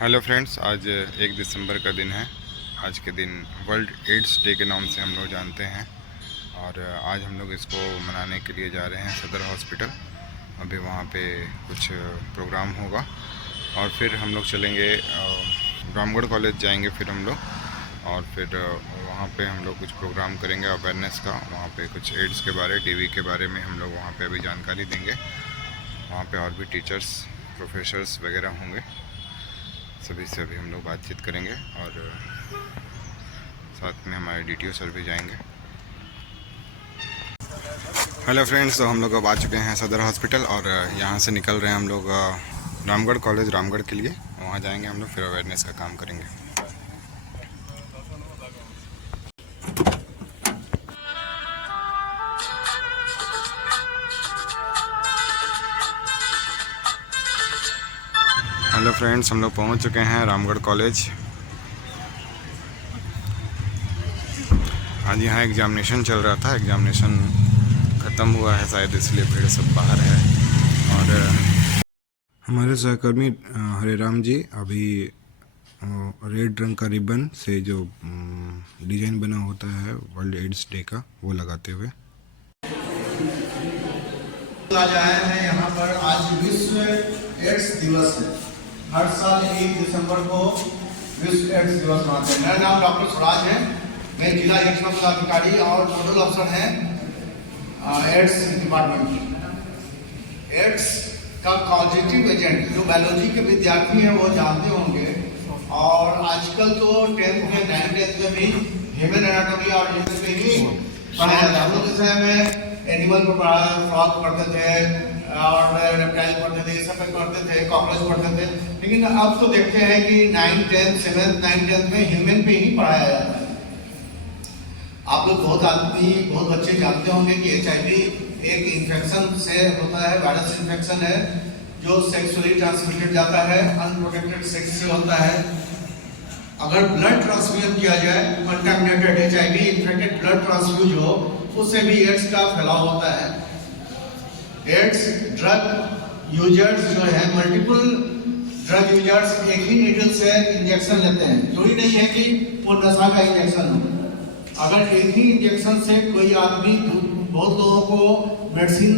Hello friends, आज 1 दिसंबर का दिन है। आज के दिन वर्ल्ड एड्स डे के नाम से हम लोग जानते हैं और आज हम लोग इसको मनाने के लिए जा रहे हैं सदर हॉस्पिटल। अभी वहाँ पे कुछ प्रोग्राम होगा और फिर हम लोग चलेंगे रामगढ़ कॉलेज जाएंगे। फिर हम लोग और फिर वहाँ पे हम लोग कुछ प्रोग्राम करेंगे अवेयरनेस का। वहाँ पे कुछ एड्स के बारे, टीबी के बारे में हम लोग वहाँ पे अभी जानकारी देंगे। वहाँ पे और भी टीचर्स, प्रोफेसर्स वगैरह होंगे, सभी से अभी हम लोग बातचीत करेंगे और साथ में हमारे डीटीओ सर भी जाएंगे। हेलो फ्रेंड्स, तो हम लोग अब आ चुके हैं सदर हॉस्पिटल और यहाँ से निकल रहे हैं हम लोग रामगढ़ कॉलेज रामगढ़ के लिए। वहाँ जाएंगे हम लोग, फिर अवेयरनेस का काम करेंगे। हेलो फ्रेंड्स, हम लोग पहुँच चुके हैं रामगढ़ कॉलेज। आज यहाँ एग्जामिनेशन चल रहा था, एग्जामिनेशन ख़त्म हुआ है शायद, इसलिए भीड़ सब बाहर है। और हमारे सहकर्मी हरेराम जी अभी रेड रंग का रिबन से जो डिज़ाइन बना होता है वर्ल्ड एड्स डे का, वो लगाते हुए आज आए हैं यहाँ पर। आज विश्व एड्स दिवस है। हर साल 1 दिसंबर को विश्व एड्स दिवस मनाते हैं। मेरा नाम डॉक्टर स्वराज है। मैं जिला यक्षमा पदाधिकारी और नोडल अफसर हैं एड्स डिपार्टमेंट। एड्स का कॉजेटिव एजेंट जो बायोलॉजी के विद्यार्थी हैं वो जानते होंगे, और आजकल तो 10th में 9th में भी ह्यूमन एनाटॉमी और ह्यूमन में ही पढ़ाया जाता है। हम लोग इस समय में एनिमल पर पढ़ा, फ्रॉग पढ़ते थे और रेप्टाइल पढ़ते थे, ये सब पढ़ते थे, कॉकरोच पढ़ते थे। लेकिन अब तो देखते हैं कि 9th, 10th, 7th, 9th, 10th में ह्यूमन पे ही पढ़ाया जाता है। आप लोग बहुत बच्चे जानते होंगे कि HIV एक इन्फेक्शन से होता है, वायरस इन्फेक्शन है जो सेक्सुअली ट्रांसमिटेड जाता है, अनप्रोटेक्टेड सेक्स से होता है। अगर ब्लड ट्रांसफ्यूजन किया जाए, contaminated HIV infected blood transfuse हो, उससे भी एड्स का फैलाव होता है। एड्स ड्रग यूजर्स जो है, मल्टीपल ड्रग यूजर्स एक ही नीडल से इंजेक्शन लेते हैं। जरूरी नहीं है कि वो नशा का इंजेक्शन हो। अगर एक ही इंजेक्शन से कोई आदमी बहुत लोगों को मेडिसिन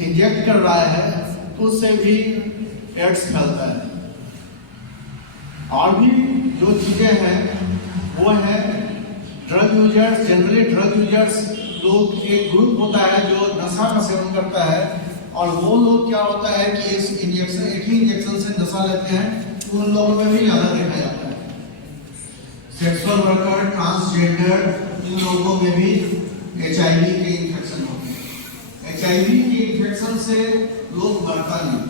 इंजेक्ट कर रहा है तो उससे भी एड्स फैलता है। और भी जो चीजें हैं वो है drug users. Generally drug users लोग एक ग्रुप होता है जो नशा का सेवन करता है, और वो लोग क्या होता है कि इस इंजेक्शन, एक ही इंजेक्शन से नशा लेते हैं, तो उन लोगों में भी ज़्यादा देखा जाता है। सेक्सुअल वर्कर, ट्रांसजेंडर, इन लोगों में भी HIV के इन्फेक्शन होते हैं। HIV के इन्फेक्शन से लोग मरता नहीं।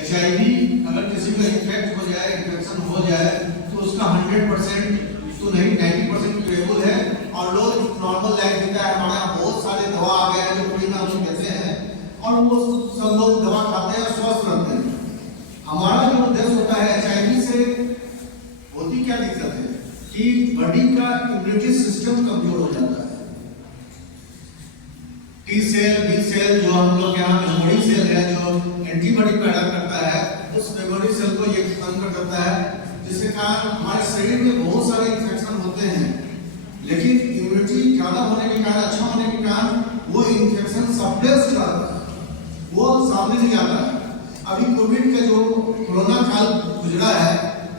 HIV अगर किसी का इन्फेक्ट हो जाए, इन्फेक्शन हो जाए, तो उसका 100% तो नहीं, 90% क्यूरेबल है और लोग नॉर्मल लाइफ जीता है। हमारे यहाँ बहुत सारे दवा आ गए हैं जो फ्री में हम लोग देते हैं और वो सब लोग दवा खाते हैं और स्वस्थ रहते हैं। हमारा जो उद्देश्य होता है, HIV से होती क्या दिक्कत है कि बॉडी का इम्यूनिटी सिस्टम कमजोर हो जाता है। T सेल, B सेल जो हम लोग यहाँ मेमोरी सेल है जो एंटीबॉडी पैदा करता है, उस मेमोरी सेल को ये खत्म कर देता है, जिसके कारण हमारे शरीर में बहुत सारे इन्फेक्शन होते हैं। लेकिन इम्यूनिटी ज्यादा होने के कारण, अच्छा होने के कारण वो इन्फेक्शन सप्रेस रहता है, वो सामने नहीं आता है। अभी कोविड का जो कोरोना काल गुजरा है,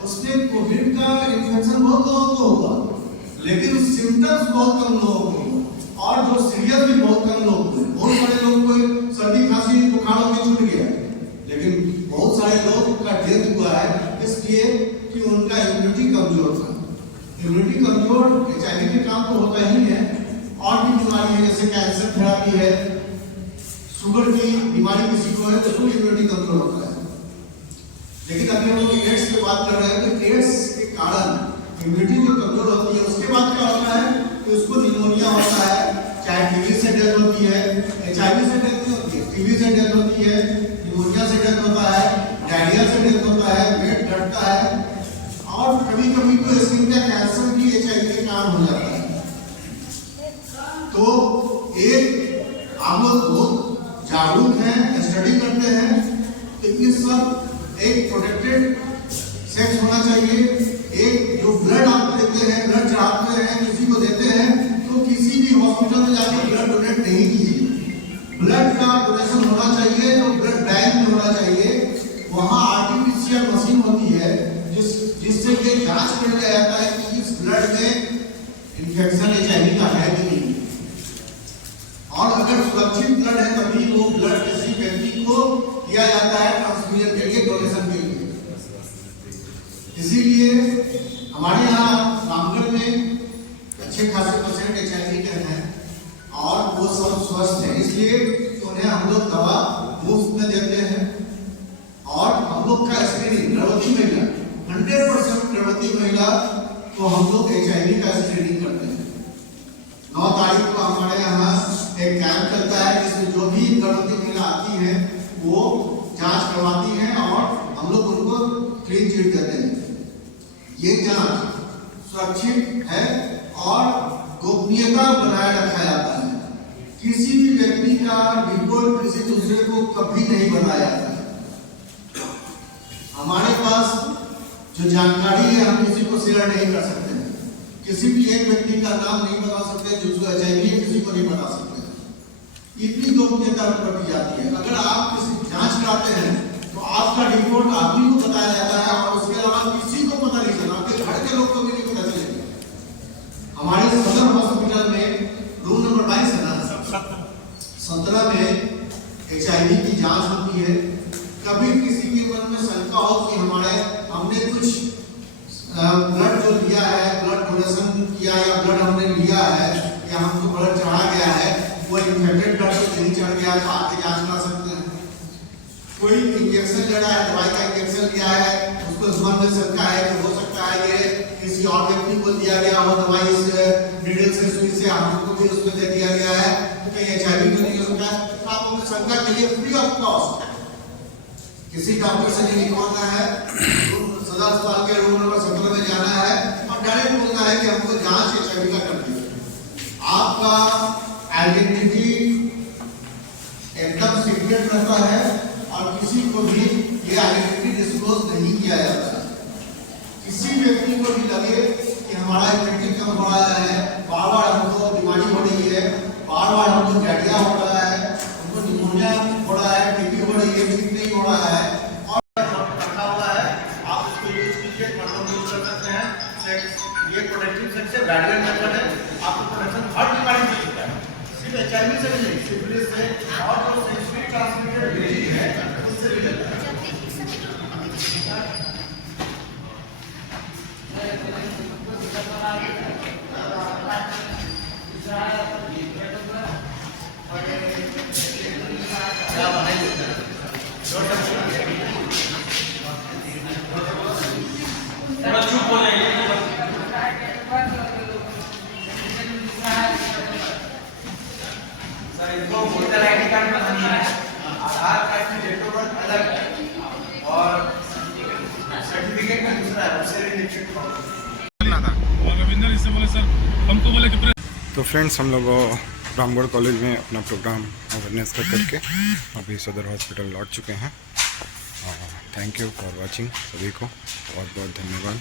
उसमें कोविड का इन्फेक्शन बहुत लोगों को हुआ, लेकिन सिम्टम्स बहुत कम लोगों को हुआ और जो सीरियस भी बहुत कम लोग हुए। बहुत सारे लोगों को सर्दी खांसी बुखार होकर छूट गया, लेकिन बहुत सारे लोग का डेथ हुआ है इसलिए कि उनका इम्यूनिटी कमजोर था। इम्यूनिटी कमजोर HIV के काम तो होता ही है, और भी बीमारी है जैसे कैंसर थेरेपी है, शुगर की बीमारी किसी को है तो उसको इम्यूनिटी कमजोर होता है। लेकिन अभी हम लोग एड्स की बात कर रहे हैं तो एड्स के कारण इम्यूनिटी जो कमजोर होती है, उसके बाद क्या होता है कि उसको निमोनिया होता है, चाहे टीबी से डेथ होती है, HIV से डेथ नहीं होती है, टीबी से डेथ होती है, निमोनिया से डेथ होता है, डायरिया से डेथ होता है, पेट घटता है, और कभी कभी तो स्किन का कैंसर भी HIV के कारण हो जाता है। तो एक आप लोग बहुत जागरूक हैं, स्टडी करते हैं, तो ये सब एक प्रोटेक्टेड सेक्स होना चाहिए। एक जो ब्लड आप देते हैं, ब्लड चढ़ाते हैं, किसी को देते हैं, तो किसी भी हॉस्पिटल में जाकर ब्लड डोनेट नहीं कीजिए। ब्लड का डोनेशन होना चाहिए तो ब्लड बैंक में होना चाहिए। वहाँ आर्टिफिशियल मशीन होती है जिससे ये जांच कर लिया जाता है कि इस ब्लड में इन्फेक्शन HIV का है कि नहीं, और अगर सुरक्षित ब्लड है तभी वो ब्लड किसी व्यक्ति को दिया जाता है ट्रांसफ्यूजन के लिए, डोनेशन के लिए। इसीलिए हमारे यहाँ रामगढ़ में अच्छे खासे पेशेंट HIV के हैं और वो सब स्वस्थ हैं, इसलिए उन्हें हम लोग दवा मुफ्त में देते हैं। और हम लोग का स्क्रीनिंग गर्भवती महिला 100% गर्भवती महिला को हम लोग HIV का स्क्रीनिंग करते हैं। 9 तारीख को हमारे यहाँ एक कैंप चलता है जिसमें जो भी गर्भवती महिला आती है वो जांच करवाती हैं और हम लोग उनको क्लीन चिट देते हैं। ये जांच सुरक्षित है और गोपनीयता बनाए रखा जाता है। किसी भी व्यक्ति का रिपोर्ट किसी दूसरे को कभी नहीं बताया जाता है। हमारे पास जो जानकारी है हम किसी को शेयर नहीं कर सकते हैं। किसी भी एक व्यक्ति का नाम नहीं बता सकते जिसको HIV है, किसी को नहीं बता सकते। इतनी गोपनीयता रखी जाती है। अगर आप किसी जांच कराते हैं तो आपका रिपोर्ट आप ही को बताया जाता है और उसके अलावा किसी को पता नहीं चलता, आपके घर के लोग को भी नहीं पता चलेगा। हमारे सदर हॉस्पिटल में रूम नंबर 22 है ना, 17 में HIV की जांच होती है। कभी किसी के मन में शंका हो कि हमने कुछ ब्लड जो लिया है, ब्लड डोनेशन किया या ब्लड हमने लिया है या हमको ब्लड चढ़ा गया है, वो इन्फेक्टेड ब्लड तो नहीं चढ़ गया तो आके जांच करा सकते हैं। कोई इंजेक्शन ले रहा है, दवाई का इंजेक्शन लिया है, उसको मन में शंका है कि हो सकता है ये किसी और व्यक्ति को दिया गया हो दवाई, इस नीडल से सुई से हमको भी उसमें दे दिया गया है तो कहीं HIV तो नहीं हो सकता है। तो आप अपनी शंका के लिए फ्री ऑफ कॉस्ट किसी डॉक्टर से नहीं लिखवाना है, सदर अस्पताल के रूम नंबर 17 में जाना है और डायरेक्ट बोलना है कि हमको जांच HIV का कर दीजिए। आपका आइडेंटिटी एकदम सीक्रेट रहता है और किसी को भी ये आइडेंटिटी डिस्क्लोज नहीं किया जाता। किसी व्यक्ति को भी लगे कि हमारा इम्यूनिटी कम हो रहा है, बार-बार हमको बीमारी हो रही है, बार-बार हमको डायरिया हो रहा है, हमको निमोनिया हो रहा है, टीबी हो रही है, ठीक नहीं हो रहा है और रखा हुआ है, आप उसको यूज कीजिए, कंडोम यूज कर सकते हैं। ये प्रोटेक्टिव सेक्स से बैरियर मेथड है, आपको प्रोटेक्शन हर बीमारी से मिलता है, सिर्फ HIV से नहीं, सिफिलिस से और जो सेक्सुअली ट्रांसमिटेड डिजीज है उससे भी मिलता है। इनको वोटर ID कार्ड में नहीं है, आधार कार्ड में डेट ऑफ बर्थ अलग है और सर्टिफिकेट में दूसरा है, उससे रिलेटेड करना था। और रविंदर इससे बोले सर हमको बोले कि तो फ्रेंड्स हम लोग रामगढ़ कॉलेज में अपना प्रोग्राम अवेयरनेस कर करके अभी सदर हॉस्पिटल लौट चुके हैं। थैंक यू फॉर वाचिंग, सभी को बहुत बहुत धन्यवाद।